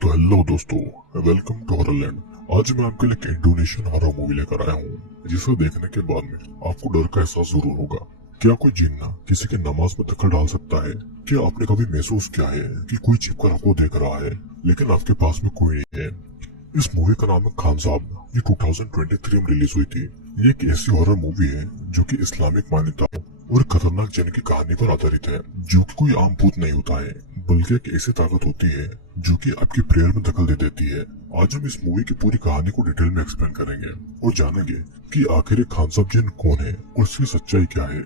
तो हेलो दोस्तों, welcome to हॉररलैंड। आज मैं आपके लिए एक इंडोनेशियन हॉरर मूवी लेकर आया हूँ, जिसे देखने के बाद में आपको डर का एहसास जरूर होगा। क्या कोई जिन्ना किसी की नमाज में दखल डाल सकता है? क्या आपने कभी महसूस किया है कि कोई छिपकर आपको देख रहा है लेकिन आपके पास में कोई नहीं है? इस मूवी का नाम है खान साहब। ये 2023 में रिलीज हुई थी। ये एक ऐसी हॉरर मूवी है जो कि इस्लामिक मान्यताओं और खतरनाक जन की कहानी पर आधारित है, जो कि कोई आम भूत नहीं होता है, बल्कि एक ऐसी ताकत होती है जो कि आपकी प्रेयर में दखल दे देती है। आज हम इस मूवी की पूरी कहानी को डिटेल में एक्सप्लेन करेंगे और जानेंगे कि आखिर ये खान साहब जिन कौन है और इसकी सच्चाई क्या है।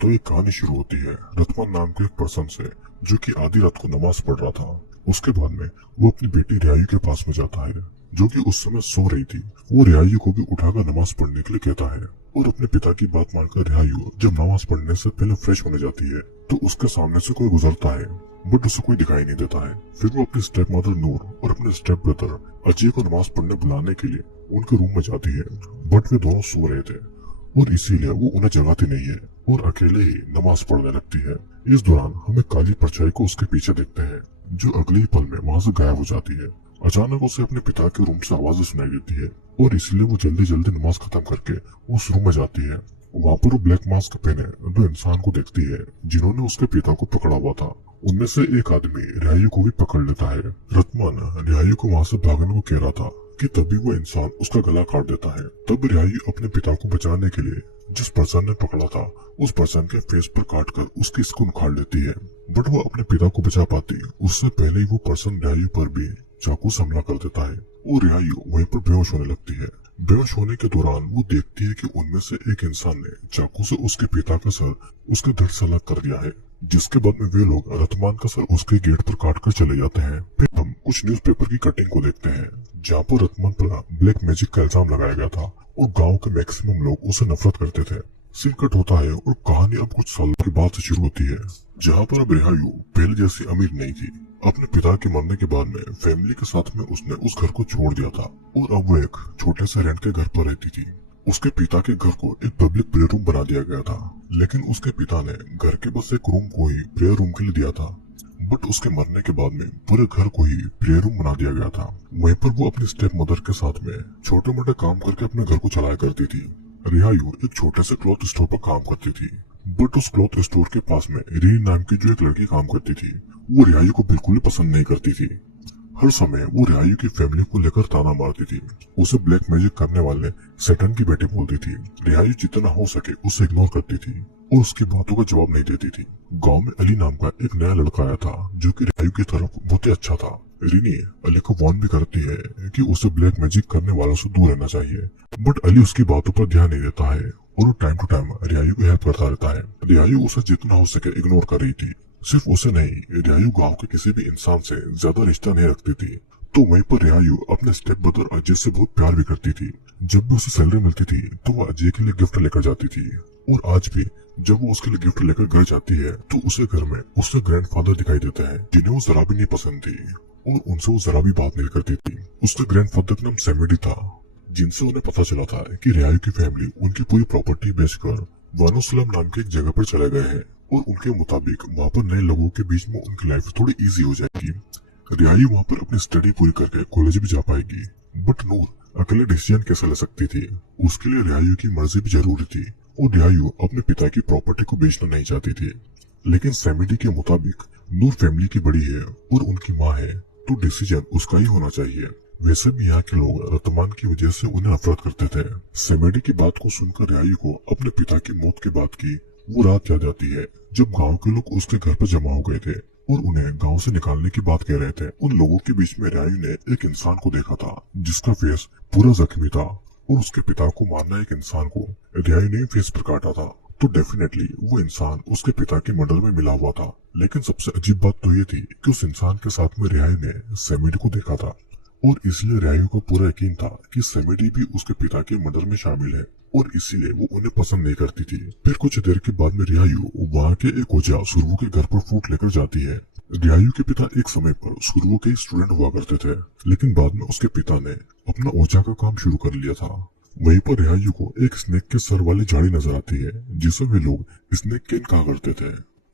तो ये कहानी शुरू होती है रतमान नाम के एक पर्सन से, जो कि आधी रात को नमाज पढ़ रहा था। उसके बाद में वो अपनी बेटी रियायू के पास में जाता है, जो कि उस समय सो रही थी। वो रियायू को भी उठाकर नमाज पढ़ने के लिए कहता है और अपने पिता की बात मानकर रियायू जब नमाज पढ़ने से पहले फ्रेश होने जाती है तो उसके सामने से कोई गुजरता है, बट उसे कोई दिखाई नहीं देता है। फिर वो अपनी स्टेप मदर नूर और अपने स्टेप ब्रदर अजय को नमाज पढ़ने बुलाने के लिए उनके रूम में जाती है, बट वे दोनों सो रहे थे और इसीलिए वो उन्हें जगाती नहीं है और अकेले ही नमाज पढ़ने लगती है। इस दौरान हमें काली परछाई को उसके पीछे देखते हैं, जो अगले ही पल में वहां से गायब हो जाती है। अचानक उसे अपने पिता के रूम से आवाजें सुनाई देती है और इसलिए वो जल्दी जल्दी नमाज खत्म करके उस रूम में जाती है। वहाँ पर वो ब्लैक मास्क पहने दो इंसान को देखती है, जिन्होंने उसके पिता को पकड़ा हुआ था। उनमें से एक आदमी रियायू को भी पकड़ लेता है। रतमान रियायू को वहाँ से भागने को कह रहा था कि तभी वो इंसान उसका गला काट देता है। तब रियायू अपने पिता को बचाने के लिए जिस पर्सन ने पकड़ा था उस पर्सन के फेस पर काटकर उसकी स्किन उखाड़ लेती है, बट वो अपने पिता को बचा पाती उससे पहले ही वो पर्सन रियायू पर भी चाकू से हमला कर देता है और रियायू वहीं पर बेहोश होने लगती है। बेहोश होने के दौरान वो देखती है कि उनमें से एक इंसान ने चाकू से उसके पिता का सर उसके धड़ से अलग कर दिया है, जिसके बाद में वे लोग रतमान का सर उसके गेट पर काट कर चले जाते हैं। फिर हम कुछ न्यूज़पेपर की कटिंग को देखते हैं, जहाँ पर रतमान पर ब्लैक मैजिक का इल्जाम लगाया गया था और गांव के मैक्सिमम लोग उसे नफरत करते थे। सीन कट होता है और कहानी अब कुछ सालों के बाद से शुरू होती है, जहाँ पर अब रियायू पहले जैसी अमीर नहीं थी। अपने पिता के मरने के बाद में फैमिली के साथ में उसने उस घर को छोड़ दिया था और अब वो एक छोटे से रेंट के घर पर रहती थी। उसके पिता के घर को एक पब्लिक प्रेयर रूम बना दिया गया था, लेकिन उसके पिता ने घर के बस एक रूम को ही प्रेयर रूम के लिए दिया था, बट उसके मरने के बाद में पूरे घर को ही प्रेयर रूम बना दिया गया था। वहीं पर वो अपनी स्टेप मदर के साथ में छोटे मोटे काम करके अपने घर को चलाया करती थी। रियायू एक छोटे से क्लॉथ स्टोर पर काम करती थी, बट उस क्लॉथ स्टोर के पास में री नाम की जो एक लड़की काम करती थी, वो रियायू को बिल्कुल ही पसंद नहीं करती थी। हर समय वो रियायू की फैमिली को लेकर ताना मारती थी। उसे ब्लैक मैजिक करने वाले सैटन की बेटी बोलती थी। रियायू जितना हो सके उसे इग्नोर करती थी और उसकी बातों का जवाब नहीं देती थी। गांव में अली नाम का एक नया लड़का आया था, जो कि रियायू की तरफ बहुत ही अच्छा था। रिनी अली को वार्न भी करती है कि उसे ब्लैक मैजिक करने वालों से दूर रहना चाहिए, बट अली उसकी बातों पर ध्यान नहीं देता है और वो टाइम टू टाइम रियायू को हेल्प करता रहता है। रियायू उसे जितना हो सके इग्नोर कर रही थी। सिर्फ उसे नहीं, रियायू गांव के किसी भी इंसान से ज्यादा रिश्ता नहीं रखती थी। तो वहीं पर रियायू अपने स्टेप ब्रदर अजय से बहुत प्यार भी करती थी। जब भी उसे सैलरी मिलती थी तो वो अजय के लिए गिफ्ट लेकर जाती थी, और आज भी जब वो उसके लिए गिफ्ट लेकर घर जाती है तो उसे घर में उसके ग्रैंडफादर दिखाई देते हैं, जिन्हें वो जरा भी नहीं पसंद थी और उनसे वो जरा भी बात नहीं करती थी। उसके ग्रैंडफादर का नाम सैमिडी था, जिनसे उन्हें पता चला था कि रियायू की फैमिली उनकी पूरी प्रॉपर्टी बेचकर वानुसलम नाम की एक जगह पर चले गए हैं और उनके मुताबिक वहाँ पर नए लोगों के बीच में उनकी लाइफ थोड़ी इजी हो जाएगी। रियायू वहाँ पर अपनी स्टडी पूरी करके कॉलेज भी जा पाएगी, बट नूर अकेले डिसीजन कैसे ले सकती थी? उसके लिए रियायू की मर्जी भी जरूरी थी और रियायू अपने पिता की प्रॉपर्टी को बेचना नहीं चाहती थी। लेकिन सैमिडी के मुताबिक नूर फैमिली की बड़ी है और उनकी माँ है, तो डिसीजन उसका ही होना चाहिए। वैसे भी यहाँ के लोग रतमान की वजह से उन्हें नफरत करते थे। सैमिडी की बात को सुनकर रियायू को अपने पिता की मौत के बाद की वो रात याद आती है, जब गांव के लोग उसके घर पर जमा हो गए थे और उन्हें गांव से निकालने की बात कह रहे थे। उन लोगों के बीच में रियायू ने एक इंसान को देखा था, जिसका फेस पूरा जख्मी था, और उसके पिता को मारना एक इंसान को रियायू ने फेस पर काटा था, तो डेफिनेटली वो इंसान उसके पिता के मर्डर में मिला हुआ था। लेकिन सबसे अजीब बात तो ये थी कि उस इंसान के साथ में रियायू ने सैमिडी को देखा था, और इसलिए रियायू को पूरा यकीन था कि सैमिडी भी उसके पिता के मर्डर में शामिल है, और इसीलिए वो उन्हें पसंद नहीं करती थी। फिर कुछ देर के बाद में रियायू वहाँ के एक ओझा सुरवू के घर पर फ्रूट लेकर जाती है। रियायू के पिता एक समय पर सुरवू के स्टूडेंट हुआ करते थे, लेकिन बाद में उसके पिता ने अपना ओझा का काम शुरू कर लिया था। वहीं पर रियायू को एक स्नेक के सर वाली झाड़ी नजर आती है, जिसे वे लोग स्नेक केन कहा करते थे,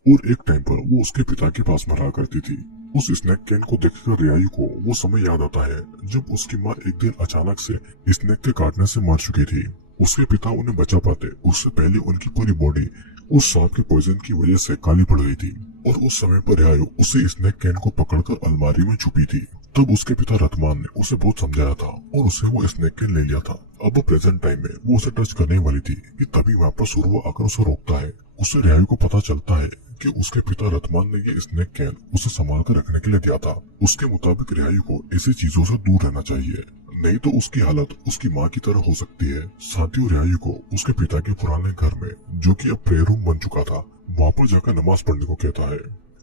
और एक टाइम पर वो उसके पिता के पास में रहा करती थी। उस स्नैक कैन को देखकर रियायू को वो समय याद आता है जब उसकी माँ एक दिन अचानक से स्नैक के काटने से मर चुकी थी। उसके पिता उन्हें बचा पाते उससे पहले उनकी पूरी बॉडी उस सांप के पॉइजन की वजह से काली पड़ गई थी और उस समय पर रियायू उसे स्नैक कैन को पकड़कर अलमारी में छुपी थी। तब उसके पिता रतमान ने उसे बहुत समझाया था और उसे वो स्नैक कैन ले लिया था। अब प्रेजेंट टाइम में वो उसे टच करने वाली थी कि तभी वहाँ पर सुरवा आकर उसे रोकता है। उसे रियायू को पता चलता है कि उसके पिता रतमान ने ये स्नैक कैन उसे संभाल कर रखने के लिए दिया था। उसके मुताबिक रियायू को ऐसी चीजों से दूर रहना चाहिए, नहीं तो उसकी हालत उसकी माँ की तरह हो सकती है। साथ ही रियायू को उसके पिता के पुराने घर में, जो कि अब प्रेयर रूम बन चुका था, वहाँ पर जाकर नमाज पढ़ने को कहता है।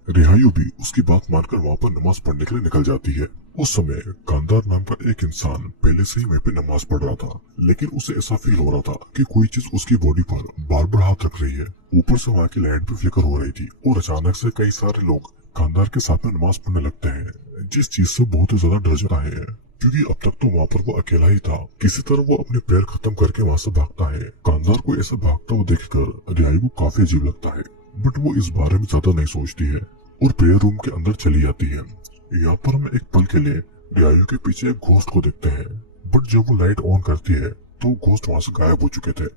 रियायू भी उसकी बात मानकर वहाँ पर नमाज पढ़ने के लिए निकल जाती है। उस समय कांदार नाम का एक इंसान पहले से ही वहीं पे नमाज पढ़ रहा था, लेकिन उसे ऐसा फील हो रहा था कि कोई चीज उसकी बॉडी पर बार बार हाथ रख रही है। ऊपर से वहाँ की लाइट भी फ्लिकर हो रही थी और अचानक से कई सारे लोग कांदार के साथ में नमाज पढ़ने लगते हैं, जिस चीज से बहुत ही ज्यादा डर जाता है क्योंकि अब तक तो वहाँ पर वो अकेला ही था। किसी तरह वो अपने प्रेयर खत्म करके वहाँ से भागता है। कांदार को ऐसा भागता हुआ देखकर रियायू को काफी अजीब लगता है, बट वो इस बारे में ज्यादा नहीं सोचती है और प्रेयर रूम के अंदर चली जाती है। यहाँ पर हम एक पल के लिए रियायू के पीछे एक घोस्ट को देखते हैं, बट जब वो लाइट ऑन करती है तो घोस्ट वहाँ से गायब हो चुके थे।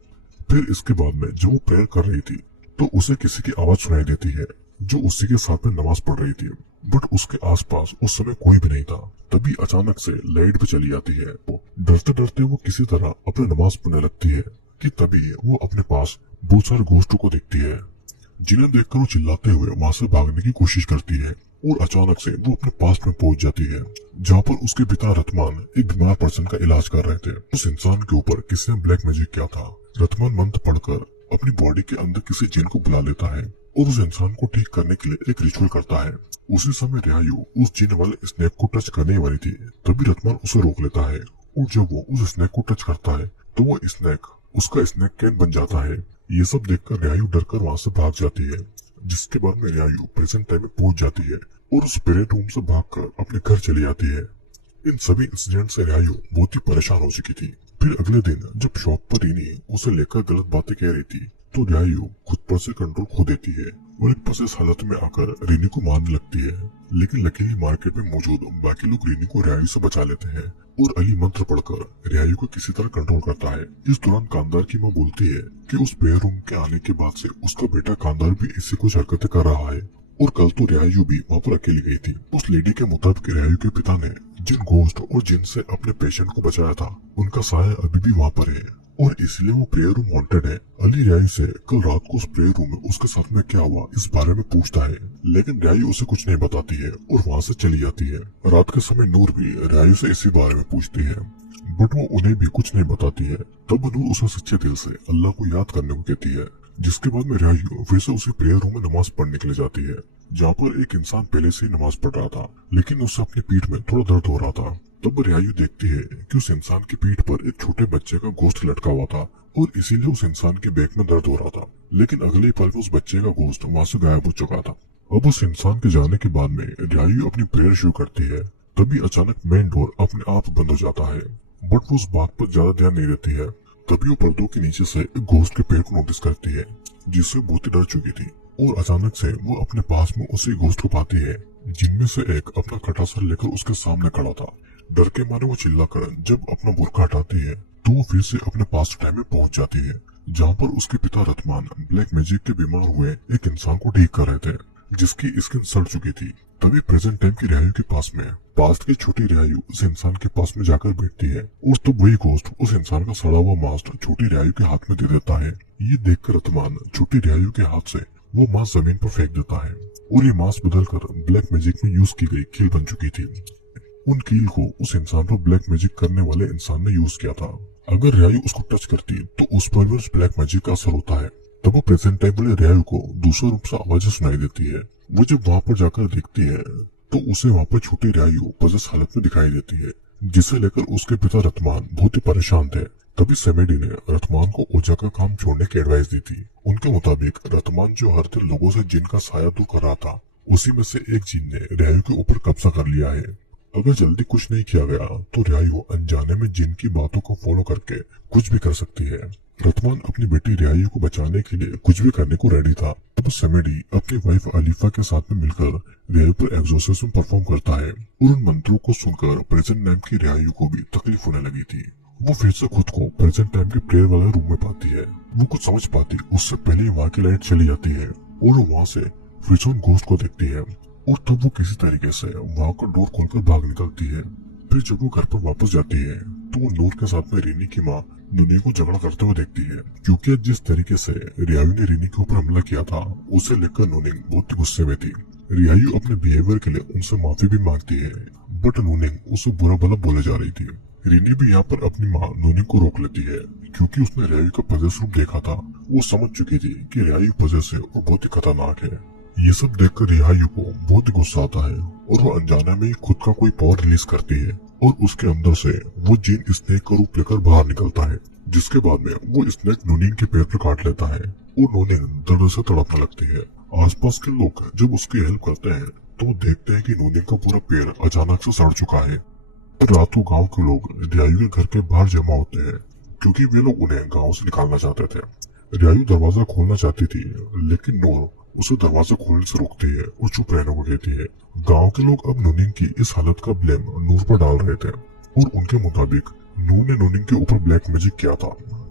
फिर इसके बाद में जब वो प्रेयर कर रही थी तो उसे किसी की आवाज सुनाई देती है जो उसी के साथ में नमाज पढ़ रही थी, बट उसके आसपास उस समय कोई भी नहीं था। तभी अचानक से लाइट भी चली जाती है। डरते डरते वो किसी तरह अपने नमाज पढ़ने लगती है कि तभी वो अपने पास बहुत सारे घोस्टों को देखती है, जिन्हें देखकर वो चिल्लाते हुए वहां से भागने की कोशिश करती है और अचानक से वो अपने पास में पहुंच जाती है जहाँ पर उसके पिता रतमान एक बीमार पर्सन का इलाज कर रहे थे। उस इंसान के ऊपर किसी ने ब्लैक मैजिक किया था। रतमान मंत्र पढ़कर अपनी बॉडी के अंदर किसी जिन को बुला लेता है और उस इंसान को ठीक करने के लिए एक रिचुअल करता है। उसी समय रियायू उस जिन वाले स्नैक को टच करने वाली थी, तभी रतमान उसे रोक लेता है और जब वो उस स्नैक को टच करता है तो वो स्नैक उसका स्नैक कैन बन जाता है। ये सब देखकर रियायू डरकर वहाँ से भाग जाती है, जिसके बाद में रियायू प्रेजेंट टाइम में पहुंच जाती है और उस प्रेयर रूम से भागकर अपने घर चली जाती है। इन सभी इंसिडेंट से रियायू बहुत ही परेशान हो चुकी थी। फिर अगले दिन जब शॉप पर रीनी उसे लेकर गलत बातें कह रही थी तो रियायू खुद पर से कंट्रोल खो देती है और एक पसेस हालत में आकर रीनी को मारने लगती है। लेकिन लकीली मार्केट में मौजूद बाकी लोग रीनी को रियायू से बचा लेते हैं और अली मंत्र पढ़कर रियायू को किसी तरह कंट्रोल करता है। इस दौरान कांदार की माँ बोलती है कि उस प्रेयर रूम के आने के बाद से उसका बेटा कांदार भी इसी कुछ हरकतें कर रहा है और कल तो रियायू भी वहाँ पर अकेली गई थी। उस लेडी के मुताबिक रियायू के पिता ने जिन घोस्ट और जिन से अपने पेशेंट को बचाया था उनका साया अभी भी वहाँ पर है और इसलिए वो प्रेयर रूम हॉन्टेड है। अली रियायू से कल रात को उस प्रेयर रूम में उसके साथ में क्या हुआ इस बारे में पूछता है, लेकिन रियायू उसे कुछ नहीं बताती है और वहाँ से चली जाती है। रात के समय नूर भी रियायू से इसी बारे में पूछती है, बट वो उन्हें भी कुछ नहीं बताती है। तब नूर उसे सच्चे दिल से अल्लाह को याद करने को कहती है, जिसके बाद में रियायू फिर से उसी प्रेयर रूम में नमाज पढ़ने के लिए जाती है, जहाँ पर एक इंसान पहले से ही नमाज पढ़ रहा था, लेकिन उससे अपनी पीठ में थोड़ा दर्द हो रहा था। तब रियायू देखती है कि उस इंसान की पीठ पर एक छोटे बच्चे का गोश्त लटका हुआ था और इसीलिए उस इंसान के बैक में दर्द हो रहा था। लेकिन अगले पल में उस बच्चे का गोश्त वहाँ से गायब हो चुका था। अब उस इंसान के जाने के बाद में रियायू अपनी प्रेयर शुरू करती है। तभी अचानक मेन डोर अपने आप बंद हो जाता है, बट वो उस बात पर ज्यादा ध्यान नहीं देती है। तभी वो पर्दों के नीचे से एक घोस्ट के पैर को नोटिस करती है, जिससे बहुत ही डर चुकी थी और अचानक से वो अपने पास में उसी घोस्ट को पाती है, जिनमें से एक अपना कटासर लेकर उसके सामने खड़ा था। डर के मारे वो चिल्लाकर जब अपना बुर्का हटाती है तो वो फिर से अपने पास टाइम में पहुंच जाती है, जहाँ पर उसके पिता रतमान ब्लैक मैजिक के बीमार हुए एक इंसान को ठीक कर रहे थे, जिसकी स्किन सड़ चुकी थी। तभी प्रेजेंट टाइम की रियायू के पास में पास्ट की छोटी रियायू उस इंसान के पास में जाकर बैठती है और तब वही घोस्ट उस इंसान का सड़ा हुआ मास्क छोटी रियायू के हाथ में दे देता है। ये देखकर रतमान छोटी रियायू के हाथ से वो मास्क जमीन पर फेंक देता है और ये मास्क बदलकर ब्लैक मैजिक में यूज की गई कील बन चुकी थी। उन कील को उस इंसान पर ब्लैक मैजिक करने वाले इंसान ने यूज किया था। अगर रियायू उसको टच करती तो उस पर भी उस ब्लैक मैजिक का असर होता है। तब वो प्रेजेंट टाइम वाले रियायू को दूसरे रूप से आवाजें सुनाई देती है। वो जब वहाँ पर जाकर देखती है तो उसे वहाँ पर छोटी रियायू पजस हालत में दिखाई देती है, जिसे लेकर उसके पिता रतमान बहुत ही परेशान थे। तभी सेमेडी ने रतमान को ओझा का काम छोड़ने की एडवाइस दी थी। उनके मुताबिक रतमान जो हर दिन लोगों से जिन का साया दूर कर रहा था, उसी में से एक जिन ने रियायू के ऊपर कब्जा कर लिया है। अगर जल्दी कुछ नहीं किया गया तो रियायू अनजाने में जिन की बातों को फॉलो करके कुछ भी कर सकती है। रतमान अपनी बेटी रियायू को बचाने के लिए कुछ भी करने को रेडी था। तब समेडी अपनी वाइफ अलीफा के साथ में मिलकर रियायू पर एग्जॉर्सिज्म परफॉर्म करता है और उन मंत्रों को सुनकर प्रेजेंट टाइम की रियायू को भी तकलीफ होने लगी थी। वो फिर से खुद को प्रेजेंट टाइम के प्रेयर वाले रूम में पाती है। वो कुछ समझ पाती उससे पहले वहाँ की लाइट चली जाती है और वो वहाँ से फ्रिजोन घोस्ट को देखती है और तब वो किसी तरीके से वहाँ का डोर खोलकर भाग निकलती है। फिर जब वो घर पर वापस जाती है तो वो नूर के साथ में रीनी की माँ नुनी को झगड़ा करते हुए देखती है, क्योंकि जिस तरीके से रियायू ने रीनी के ऊपर हमला किया था उसे लेकर नूनिंग बहुत गुस्से में थी। रियायू अपने बिहेवियर के लिए उनसे माफी भी मांगती है, बट नूनिंग उसे बुरा भला बोले जा रही थी। रीनी भी यहाँ पर अपनी माँ नूनिंग को रोक लेती है, क्योंकि उसने रियायू का पजेस रूप देखा था। वो समझ चुकी थी कि रियायू पजेस है और बहुत ही खतरनाक है। ये सब देखकर रियायू को बहुत ही गुस्सा आता है और वो अनजाने में खुद का कोई पावर रिलीज करती है और उसके अंदर से वो जीन स्नेक का रूप लेकर बाहर निकलता है, जिसके बाद में वो स्नेक नूनिंग के पैर पर काट लेता है और नूनिंग दर्द से तड़पने लगती है। आसपास के लोग जब उसकी हेल्प करते हैं तो वो देखते हैं कि नूनिंग का पूरा पैर अचानक से सड़ चुका है। रात को गाँव के लोग रियायू के घर के बाहर जमा होते हैं, क्योंकि वे लोग उन्हें गाँव से निकालना चाहते थे। रियायू दरवाजा खोलना चाहती थी, लेकिन नूर उसे दरवाजा खोलने से रोकती है और चुप रहने को कहती है। गांव के लोग अब नूनिंग की इस हालत का ब्लेम नूर पर डाल रहे थे और उनके मुताबिक नूर ने नूनिंग के ऊपर ब्लैक मैजिक किया था,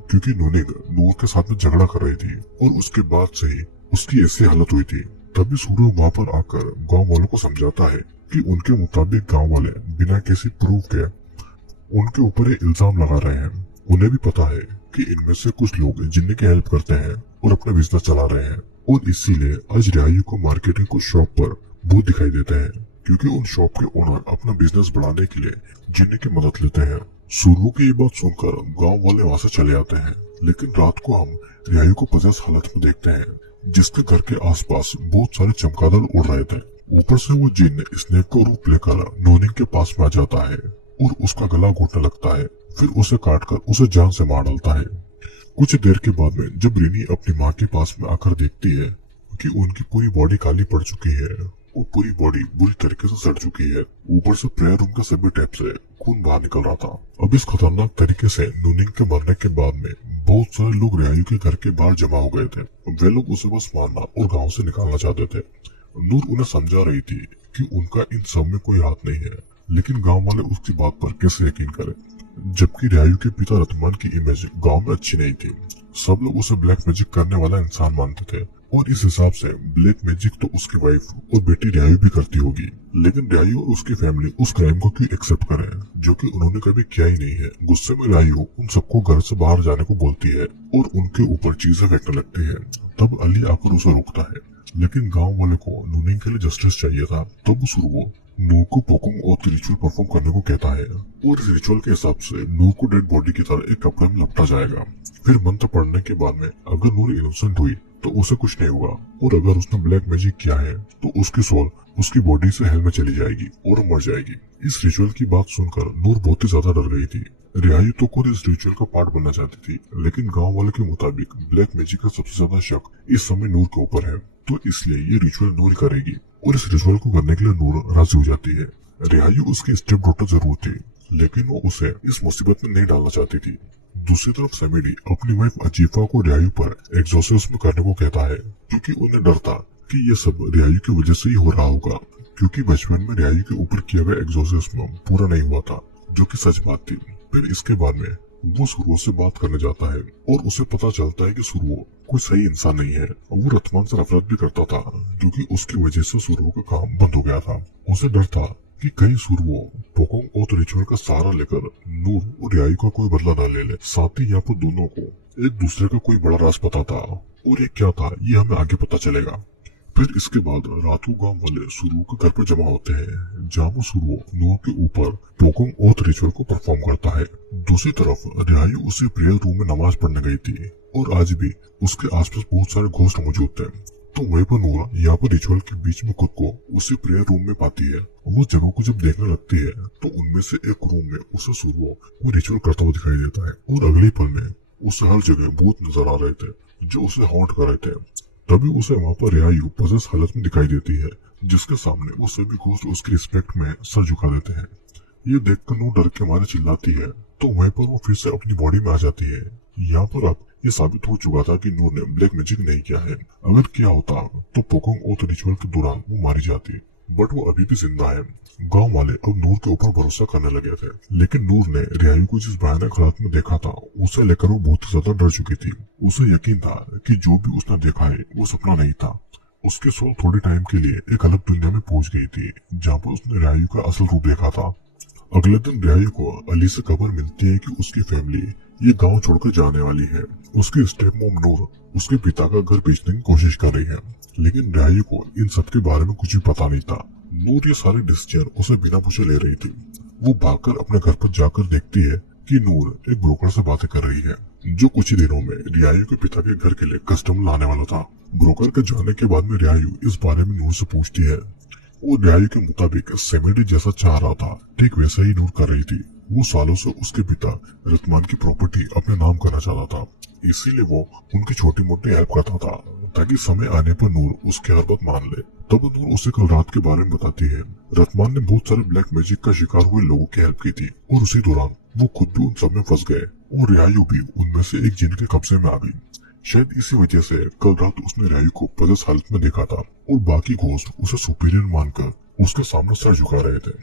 क्योंकि नूनिंग नूर के साथ में झगड़ा कर रही थी और उसके बाद से ही उसकी ऐसी हालत हुई थी। तभी सूर्य वहाँ पर आकर गाँव वालों को समझाता है कि उनके मुताबिक गाँव वाले बिना किसी प्रूफ के उनके ऊपर इल्जाम लगा रहे हैं। उन्हें भी पता है कि इनमें से कुछ लोग जिन्हें की हेल्प करते हैं और अपना बिजनेस चला रहे हैं, और इसीलिए आज रियायू को मार्केटिंग को शॉप पर भूत दिखाई देते हैं, क्योंकि उन शॉप के ओनर अपना बिजनेस बढ़ाने के लिए जिन्हें की मदद लेते हैं। सूर्य की ये बात सुनकर गांव वाले वहां से चले आते हैं, लेकिन रात को हम रियायू को पजेस हालत में देखते हैं, जिसके घर के आसपास बहुत सारे चमगादड़ उड़ रहे थे। ऊपर से वो जिन स्नेक का रूप लेकर नूनिंग के पास में आ जाता है और उसका गला घोटने लगता है, फिर उसे काटकर उसे जान से मार डालता है। कुछ देर के बाद में जब रीनी अपनी माँ के पास में आकर देखती है कि उनकी पूरी बॉडी काली पड़ चुकी है और पूरी बॉडी बुरी तरीके से सड़ चुकी है, ऊपर से प्रेयर रूम के सभी टैप से खून बाहर निकल रहा था। अब इस खतरनाक तरीके से नूनिंग के मरने के बाद में बहुत सारे लोग रियायू के घर के बाहर जमा हो गए थे। वे लोग उसे बस मारना और गाँव से निकालना चाहते थे। नूर उन्हें समझा रही थी कि उनका इन सब में कोई हाथ नहीं है, लेकिन गाँव वाले उसकी बात पर कैसे यकीन करें, जबकि रियायू के पिता रतमान की इमेज गांव में अच्छी नहीं थी। सब लोग उसे ब्लैक मैजिक करने वाला इंसान मानते थे और इस हिसाब से ब्लैक मैजिक तो उसकी वाइफ और बेटी रियायू भी करती होगी। लेकिन रियायू और उसकी फैमिली उस क्राइम को क्यों एक्सेप्ट करे, जो कि उन्होंने कभी किया ही नहीं है। गुस्से में रियायू उन सबको घर से बाहर जाने को बोलती है और उनके ऊपर चीजें फेंकने लगती है। तब अली आकर उसे रोकता है, लेकिन गाँव वाले को नूनिंग के लिए जस्टिस चाहिए था। तब सुरवो नूर को पोकुंग और रिचुअल परफॉर्म करने को कहता है और इस रिचुअल के हिसाब से नूर को डेड बॉडी की तरह एक कपड़े में लपटा जाएगा। फिर मंत्र पढ़ने के बाद में अगर नूर इनोसेंट हुई तो उसे कुछ नहीं होगा, और अगर उसने ब्लैक मैजिक किया है तो उसकी सोल उसकी बॉडी से हेल में चली जाएगी और मर जाएगी। इस रिचुअल की बात सुनकर नूर बहुत ही ज्यादा डर गई थी। रियायू तो खुद इस रिचुअल का पार्ट बनना चाहती थी, लेकिन गांव वाले के मुताबिक ब्लैक मैजिक का सबसे ज्यादा शक इस समय नूर के ऊपर है, तो इसलिए ये रिचुअल नूर करेगी और इस रिचुअल को करने के लिए नूर राजी हो जाती है। रियायू उसकी स्टेप डॉटर जरूर थी, लेकिन वो उसे इस मुसीबत में नहीं डालना चाहती थी। दूसरी तरफ समेडी अपनी वाइफ अजीफा को रियायू पर एग्जॉर्सिज्म करने को कहता है, क्योंकि उन्हें डर था कि ये सब रियायू की वजह से ही हो रहा होगा, क्योंकि बचपन में रियायू के ऊपर किया गया एग्जॉर्सिज्म पूरा नहीं हुआ था, जो कि सच बात थी। फिर इसके बाद में वो सुरवो से बात करने जाता है और उसे पता चलता है कि सुरवो कोई सही इंसान नहीं है। वो रतमान से नफरत भी करता था, क्योंकि उसकी वजह से सुरवो का काम बंद हो गया था। उसे डर था कि कहीं सुरवो पोकोंग और रिचुअल का सहारा लेकर नूर और रियायू का कोई बदला न ले ले। साथ ही यहाँ पर दोनों को एक दूसरे का कोई बड़ा राज पता था, और ये क्या था ये हमें आगे पता चलेगा। फिर इसके बाद रात को गांव वाले सुरवो के घर पर जमा होते हैं, जहाँ वो सुरवो नूर के ऊपर पोकोंग और रिचुअल को परफॉर्म करता है। दूसरी तरफ रियायू उसी प्रेयर रूम में नमाज पढ़ने गई थी और आज भी उसके आसपास बहुत सारे घोस्ट मौजूद थे। तो वहीं पर नूर यहाँ पर रिचुअल के बीच में खुद को उसी प्रेयर रूम में पाती है। वो जगह को जब देखने लगती है तो उनमें से एक रूम में उसे सुरवो वो रिचुअल करता हुआ दिखाई देता है, और अगले पल में उसे हर जगह भूत नजर आ रहे थे जो उसे हॉन्ट कर रहे थे। तभी उसे वहाँ पर रियायू पजेस हालत में दिखाई देती है, जिसके सामने वो सभी घोस्ट उसकी रिस्पेक्ट में सर झुका देते हैं। ये देखकर नूर डर के मारे चिल्लाती है, तो वहीं पर वो फिर से अपनी बॉडी में आ जाती है। यहाँ पर अब ये साबित हो चुका था कि नूर ने ब्लैक मैजिक नहीं किया है। अगर किया होता तो पोकोंग ओथ रिचुअल के दौरान वो मारी जाती, बट वो अभी भी जिंदा है। गांव वाले अब नूर के ऊपर भरोसा करने लगे थे, लेकिन नूर ने रियायू को जिस भयानक हालत में देखा था उसे लेकर वो बहुत ही ज्यादा डर चुकी थी। उसे यकीन था कि जो भी उसने देखा है वो सपना नहीं था। उसकी सोल थोड़े टाइम के लिए एक अलग दुनिया में पहुंच गई थी, जहाँ पर उसने रियायू का असल रूप देखा था। अगले दिन रियायू को अली से खबर मिलती है कि उसकी फैमिली ये गांव छोड़कर जाने वाली है। उसकी स्टेप मॉम नूर उसके पिता का घर बेचने की कोशिश कर रही है, लेकिन रियायू को इन सब के बारे में कुछ भी पता नहीं था। नूर ये सारे डिसीजन उसे बिना पूछे ले रही थी। वो भागकर अपने घर पर जाकर देखती है कि नूर एक ब्रोकर से बातें कर रही है, जो कुछ ही दिनों में रियायू के पिता के घर के लिए कस्टम लाने वाला था। ब्रोकर के जाने के बाद में रियायू इस बारे में नूर से पूछती है। वो रियायू के मुताबिक सेमेडी जैसा चाह रहा था, ठीक वैसा ही नूर कर रही थी। वो सालों से उसके पिता रतमान की प्रॉपर्टी अपने नाम करना चाहता था, इसीलिए वो उनकी छोटी मोटी हेल्प करता था, ताकि समय आने पर नूर उसकी हर बात मान ले। तब नूर उसे कल रात के बारे में बताती है। रतमान ने बहुत सारे ब्लैक मैजिक का शिकार हुए लोगों की हेल्प की थी, और उसी दौरान वो खुद भी उन सब में फंस गए, और रियायू भी उनमें से एक जिन के कब्जे में आ गई। शायद इसी वजह से कल रात उसने रियायू को पजस हालत में देखा था, और बाकी घोस्ट उसे सुपीरियर मानकर उसके सामने सर झुका रहे थे।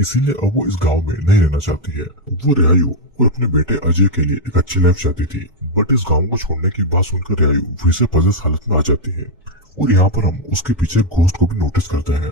इसीलिए अब वो इस गांव में नहीं रहना चाहती है। वो रियायू और अपने बेटे अजय के लिए एक अच्छी लाइफ चाहती थी, बट इस गांव को छोड़ने की बात सुनकर रियायू फिर से पजस हालत में आ जाती है। और यहाँ पर हम उसके पीछे घोस्ट को भी नोटिस करते हैं।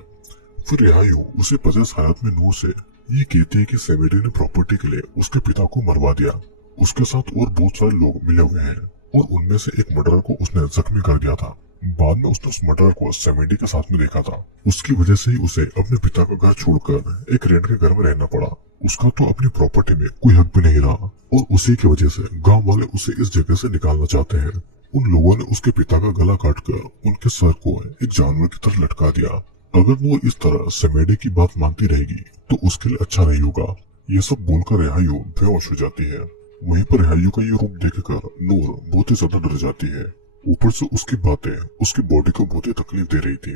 फिर रियायू उसे पजस हालत में नूर से ये कहती है कि सेमेडी ने प्रॉपर्टी के लिए उसके पिता को मरवा दिया। उसके साथ और बहुत सारे लोग मिले हुए हैं, और उनमें से एक मर्डरर को उसने जख्मी कर दिया था। बाद में उसने उस मर्डरर को सेमेडी के साथ में देखा था। उसकी वजह से ही उसे अपने पिता का घर छोड़कर एक रेंट के घर में रहना पड़ा। उसका तो अपनी प्रॉपर्टी में कोई हक भी नहीं रहा, और उसी की वजह से गांव वाले उसे इस जगह से निकालना चाहते हैं। उन लोगों ने उसके पिता का गला काटकर उनके सर को एक जानवर की तरह लटका दिया। अगर वो इस तरह सेमेडी की बात मानती रहेगी तो उसके लिए अच्छा नहीं होगा। ये सब बोलकर रियायू बेहोश हो जाती है। वहीं पर रियायू का ये रूप देखकर नूर बहुत ही ज्यादा डर जाती है। ऊपर से उसकी बातें उसकी बॉडी को बहुत ही तकलीफ दे रही थी।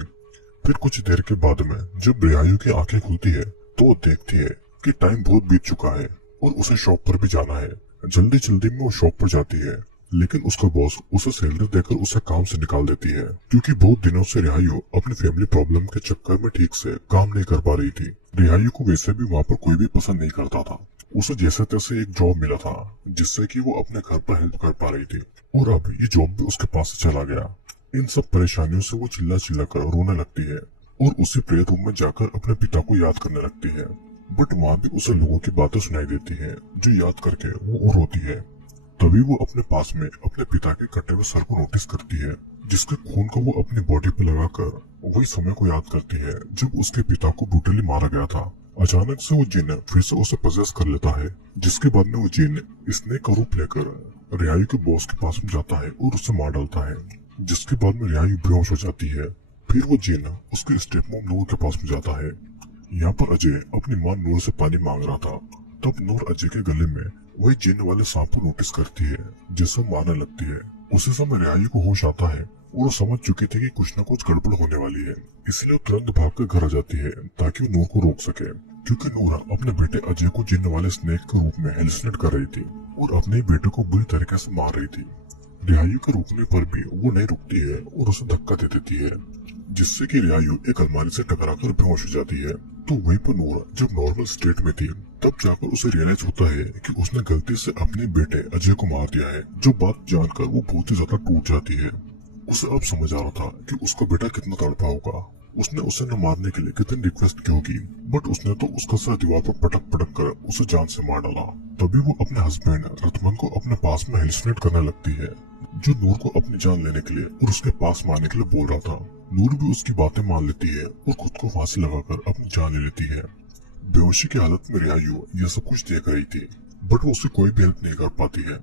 फिर कुछ देर के बाद में जब रियायू की आंखें खुलती है तो वो देखती है कि टाइम बहुत बीत चुका है और उसे शॉप पर भी जाना है। जल्दी जल्दी में वो शॉप पर जाती है, लेकिन उसका बॉस उसे सैलरी देकर उसे काम से निकाल देती है, क्योंकि बहुत दिनों से रियायू अपनी फैमिली प्रॉब्लम के चक्कर में ठीक से काम नहीं कर पा रही थी। रियायू को वैसे भी वहाँ पर कोई भी पसंद नहीं करता था। उसे जैसे तैसे एक जॉब मिला था जिससे कि वो अपने घर पर हेल्प कर पा रही थी, और अब ये जॉब भी उसके पास से चला गया। इन सब परेशानियों से वो चिल्ला चिल्ला कर रोने लगती है और उसी प्रेत रूम में जाकर अपने पिता को याद करने लगती है। बट वहाँ भी उसे लोगों की बातें सुनाई देती है, जो याद करके वो और रोती है। तभी वो अपने पास में अपने पिता के कटे हुए सर को नोटिस करती है, जिसके खून को वो अपनी बॉडी पे लगाकर वही समय को याद करती है जब उसके पिता को ब्रूटली मारा गया था। अचानक से वो जिन फिर से उसे पजेस कर लेता है, जिसके बाद में वो जिन स्नेक का रूप लेकर रियायू के बॉस के पास में जाता है और उसे मार डालता है, जिसके बाद में रियायू बेहोश हो जाती है। फिर वो जिन उसके स्टेप मॉम नूर के पास में जाता है। यहाँ पर अजय अपनी माँ नूर से पानी मांग रहा था। तब नूर अजय के गले में वही जिन वाले सांप को नोटिस करती है, जिसे मारने लगती है। उसी समय रियायू को होश आता है और वो समझ चुकी थी कि कुछ न कुछ गड़बड़ होने वाली है, इसलिए वो तुरंत भागकर घर आ जाती है ताकि वो नूर को रोक सके, क्योंकि नूर अपने बेटे अजय को जिन वाले स्नेक के रूप में हेलुसिनेट कर रही थी और अपने बेटे को बुरी तरीके से मार रही थी। रियायू के रुकने पर भी वो नहीं रुकती है और उसे धक्का दे देती है, जिससे कि रियायू एक अलमारी से टकराकर बेहोश हो जाती है। तो वहीं पर नूर जब नॉर्मल स्टेट में थी तब जाकर उसे रियलाइज होता है कि उसने गलती से अपने बेटे अजय को मार दिया है, जो बात जानकर वो बहुत ही ज्यादा टूट जाती है। उसे अब समझ आ रहा था कि उसका बेटा कितना तड़पा होगा। उसने उसे न मारने के लिए कितनी रिक्वेस्ट की होगी, बट उसने तो उसका सर दीवार पर पटक पटक कर उसे जान से मार डाला। तभी वो अपने हस्बैंड रतमन को अपने पास में हेलुसिनेट करने लगती है, जो नूर को अपनी जान लेने के लिए और उसके पास में आने के लिए बोल रहा था। नूर भी उसकी बातें मान लेती है और खुद को फांसी लगाकर अपनी जान ले लेती है। बेहोशी की हालत में रियायू यह सब कुछ देख रही थी, बट वो उसे कोई भी हेल्प नहीं कर पाती है।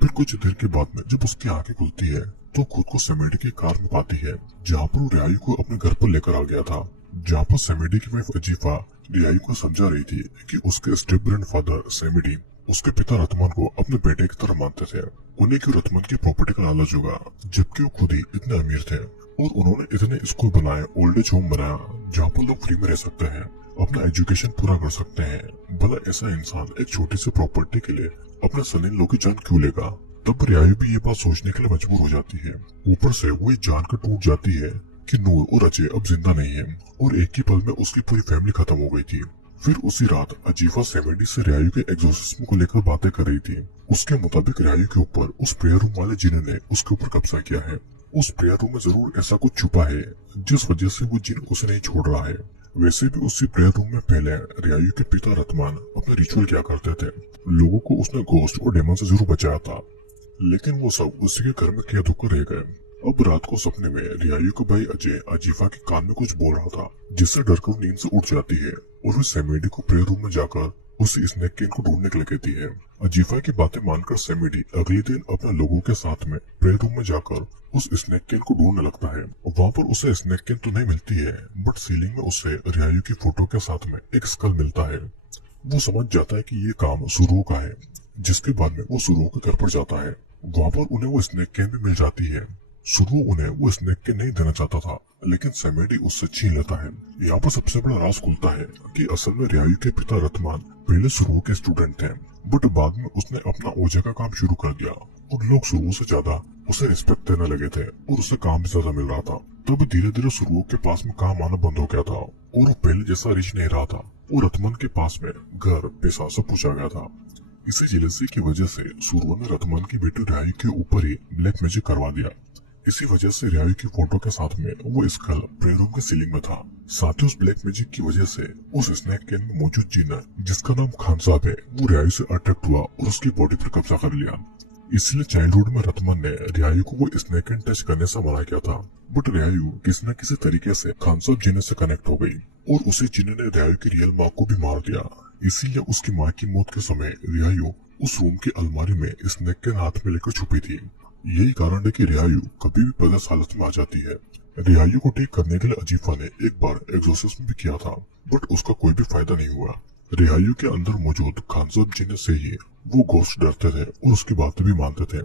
फिर कुछ देर के बाद में जब उसकी आंखें खुलती है तो खुद को सेमेडी की कार में पाती है, जहाँ पर वो रियायू को अपने घर पर लेकर आ गया था। जहाँ पर सेमेडी की वाइफ अजीफा रियायू को समझा रही थी कि उसके स्टेप ग्रैंडफादर सेमेडी उसके पिता रतमान को अपने बेटे की तरह मानते थे। उन्हें क्यों रतमान की प्रॉपर्टी का लालच होगा, जबकि वो खुद ही इतने अमीर थे और उन्होंने इतने स्कूल बनाए, ओल्ड एज होम बनाया जहाँ पर लोग फ्री में रह सकते हैं, अपना एजुकेशन पूरा कर सकते हैं। भला ऐसा इंसान एक छोटी सी प्रॉपर्टी के लिए अपने सन इन लॉ की जान क्यों लेगा? तब रियायू भी ये बात सोचने के लिए मजबूर हो जाती है। ऊपर से वो ये जानकर टूट जाती है कि नूर और अजय अब जिंदा नहीं है और एक ही पल में उसकी पूरी फैमिली खत्म हो गई थी। फिर उसी रात अजीफा सेमेडी से रियायू के एग्जोर्सिज्म को लेकर बातें कर रही थी। उसके मुताबिक रियायू के ऊपर उस प्रेयर रूम वाले जिन ने उसके ऊपर कब्जा किया है। उस प्रेयर रूम में जरूर ऐसा कुछ छुपा है जिस वजह से वो जिन उसे नहीं छोड़ रहा है। वैसे भी उसी प्रेयर रूम में पहले रियायू के पिता रतमान अपने रिचुअल किया करते थे। लोगों को उसने घोस्ट और डेमन से जरूर बचाया था, लेकिन वो सब उसी के घर में कैद होकर रह गए। अब रात को सपने में रियायू का भाई अजय अजीफा के कान में कुछ बोल रहा था, जिससे डरकर नींद से उठ जाती है और वो सेमेडी को प्रेयर रूम में जाकर उस स्नेक केन को ढूंढने के लिए कहती है। अजीफा की बातें मानकर सेमेडी अगले दिन अपने लोगों के साथ में प्रेयर रूम में जाकर उस स्नेक केन को ढूंढने लगता है। वहाँ पर उसे स्नेक केन तो नहीं मिलती है, बट सीलिंग में उसे रियायू की फोटो के साथ में एक स्कल मिलता है। वो समझ जाता है कि ये काम सुरुओ का है, जिसके बाद में वो सुरुओ के घर पर जाता है। वहाँ पर उन्हें वो स्नेक केन भी मिल जाती है। सुरुओ उन्हें वो स्नेक केन नहीं देना चाहता था, लेकिन सेमेडी उससे छीन लेता है। यहाँ पर सबसे बड़ा राज खुलता है कि असल में रियायू के पिता रतमान पहले सुरुओ के स्टूडेंट थे, बट बाद में उसने अपना ओझा का काम शुरू कर दिया और लोग सुरुओ से ज्यादा उसे रिस्पेक्ट देने लगे थे और उसे काम भी ज्यादा मिल रहा था। तब धीरे धीरे सुरुओ के पास में काम आना बंद हो गया था और वो पहले जैसा रिच नहीं रहा था और रतमान के पास में घर पैसा सब पूछा गया था। इसी जेलसी की वजह से सुरुओ ने रतमान की बेटी रियायू के ऊपर ही ब्लैक मैजिक करवा दिया। इसी वजह से रियायू की फोटो के साथ में वो स्कल प्रेयर रूम के सीलिंग में था। साथ ही उस ब्लैक मैजिक की वजह से उस स्नेक केन में मौजूद जिन जिसका नाम खान साहब है, वो रियायू से अट्रैक्ट हुआ और उसकी बॉडी पर कब्जा कर लिया। इसलिए चाइल्डहुड में रतमान ने रियायू को वो स्नेक केन टच करने से मना किया था, बट रियायू किसी न किसी तरीके से खान साहब जिन से कनेक्ट हो गई और उसी जिन ने रियायू की रियल माँ को भी मार दिया। इसीलिए उसकी माँ की मौत के समय रियायू उस रूम की अलमारी में स्नेक केन हाथ में लेकर छुपी थी। यही कारण है कि रियायू कभी भी पलस हालत में आ जाती है। रियायू को ठीक करने के लिए अजीफा ने एक बार एग्जॉर्सिज्म भी किया था, बट उसका कोई भी फायदा नहीं हुआ। रियायू के अंदर मौजूद खानसाब जिन से ही वो घोस्ट डरते थे और उसकी बातें भी मानते थे।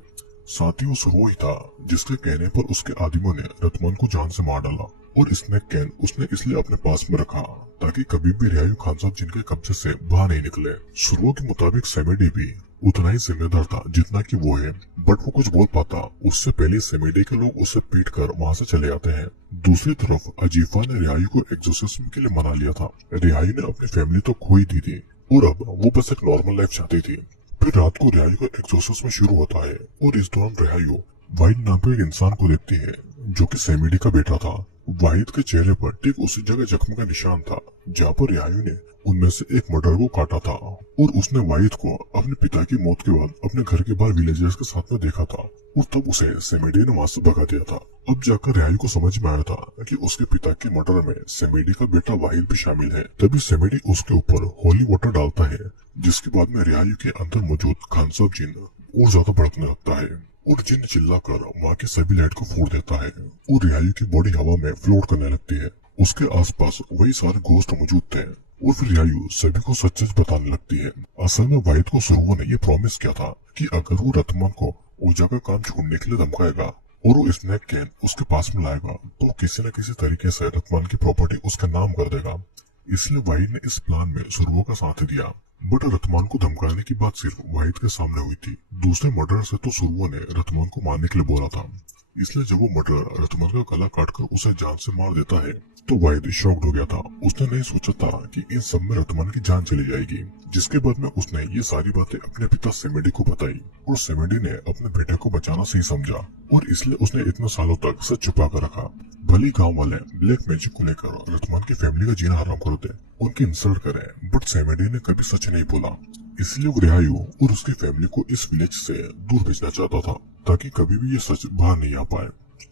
साथ ही वो सुरुओ ही था जिसके कहने पर उसके आदिमों ने रतमान को जान से मार डाला और स्नेक कैन उसने इसलिए अपने पास में रखा ताकि कभी भी रियायू खानसाब जिन के कब्जे से बाहर नहीं निकले। सुरुओ के मुताबिक सेमेडी भी उतना ही जिम्मेदार था जितना कि वो है, बट वो कुछ बोल पाता उससे पहले सेमेडी के लोग उसे पीट कर वहाँ से चले आते हैं। दूसरी तरफ अजीफा ने रियायू को एग्जॉर्सिज्म के लिए मना लिया था। रियायू ने अपनी फैमिली तो खो ही दी थी और अब वो बस एक नॉर्मल लाइफ चाहती थी। फिर रात को रियायू का एग्जॉर्सिज्म शुरू होता है और इस दौरान रियायू वाहिद नाम के एक इंसान को देखती है जो कि सेमेडी का बेटा था। वाहिद के चेहरे पर ठीक उसी जगह जख्म का निशान था जहाँ पर रियायू ने उनमें से एक मर्डर को काटा था और उसने वाहिद को अपने पिता की मौत के बाद अपने घर के बाहर विलेजर्स के साथ में देखा था और तब उसे सेमेडी ने वहां से भगा दिया था। अब जाकर रियायू को समझ में आया था कि उसके पिता के मर्डर में सेमेडी का बेटा वाहिद भी शामिल है। तभी सेमेडी उसके ऊपर होली वाटर डालता है, जिसके बाद में रियायू के अंदर मौजूद खानसाब जिन और ज्यादा भड़कने लगता है और जिन चिल्लाकर वहाँ के सभी लाइट को फोड़ देता है और रियायू की बॉडी हवा में फ्लोट करने लगती है। उसके आसपास वही सारे घोस्ट मौजूद थे और फिर रियायू सभी को सच सच बताने लगती है। असल में वाहिद को सुरुओ ने ये प्रॉमिस किया था कि अगर वो रतमान को ओझा का काम छोड़ने के लिए धमकाएगा और वो स्नेक कैन उसके पास में लाएगा तो किसी न किसी तरीके से रतमान की प्रॉपर्टी उसका नाम कर देगा। इसलिए वाहिद ने इस प्लान में सुरुओ का साथ दिया, बट रतमान को धमकाने की बात सिर्फ वाहिद के सामने हुई थी। दूसरे मर्डर से तो सुरुओ ने रतमान को मारने के लिए बोला था। इसलिए जब वो मर्डर रतमान का गला काटकर उसे जान से मार देता है तो वाहिद शॉक्ड हो गया था। उसने नहीं सोचा था कि इन सब में रतमान की जान चली जाएगी। जिसके बाद में उसने ये सारी बातें अपने पिता सेमेडी को बताई और सेमेडी ने अपने बेटे को बचाना सही समझा और इसलिए उसने इतने सालों तक सच छुपा कर रखा। भले गांव वाले ब्लैक मैजिक को लेकर रतमान की फैमिली का जीना हराम कर दे, उनकी इंसल्ट करे, बट सेमेडी ने कभी सच नहीं बोला। इसलिए वो रियायू और उसकी फैमिली को इस विलेज से दूर भेजना चाहता था ताकि कभी भी ये सच बाहर नहीं आ पाए।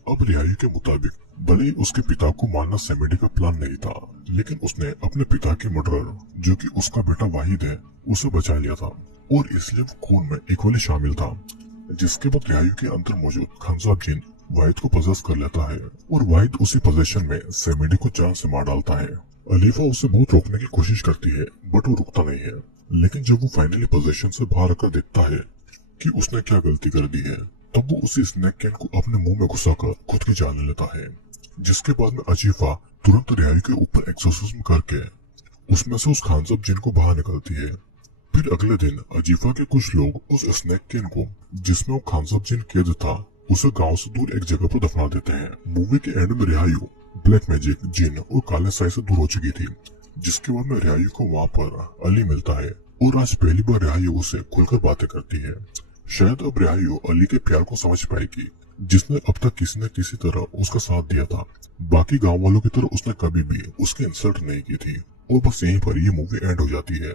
अब रियायू के मुताबिक भले ही उसके पिता को मारना सेमेडी का प्लान नहीं था, लेकिन उसने अपने पिता के मर्डरर जो कि उसका बेटा वाहिद है उसे बचा लिया था और इसलिए वो खून में इक्वली शामिल था। जिसके बाद रियायू के अंदर मौजूद खानसाब जिन वाहिद को पजेस कर लेता है और वाहिद उसी पोजीशन में सेमेडी को जान से मार डालता है। अलीफा उसे बहुत रोकने की कोशिश करती है बट वो रुकता नहीं है, लेकिन जब वो फाइनली पोजीशन से बाहर आकर देखता है कि उसने क्या गलती कर दी है तब वो उसी स्नेक कैन को अपने मुंह में घुसाकर खुद की जान ले लेता है। जिसके बाद में अजीफा तुरंत रियायू के ऊपर एक्सोर्सिज्म करके उसमें से उस खानसाब जिन को बाहर निकलती है। फिर अगले दिन अजीफा के कुछ लोग उस स्नेक किन को, जिसमें वो खानसाब जिन कैद था, उसे गांव से दूर एक जगह पर दफना देते हैं। मूवी के एंड में रिहायू ब्लैक मैजिक, जिन और काले साई से दूर हो चुकी थी, जिसके बाद में रिहायू को वहाँ पर अली मिलता है और आज पहली बार रिहायू उसे खुलकर बातें करती है। शायद अब रिहायू अली के प्यार को समझ पाएगी, जिसने अब तक किसी न किसी तरह उसका साथ दिया था। बाकी गांव वालों की तरह उसने कभी भी उसकी इंसल्ट नहीं की थी। और बस यहीं पर ये मूवी एंड हो जाती है।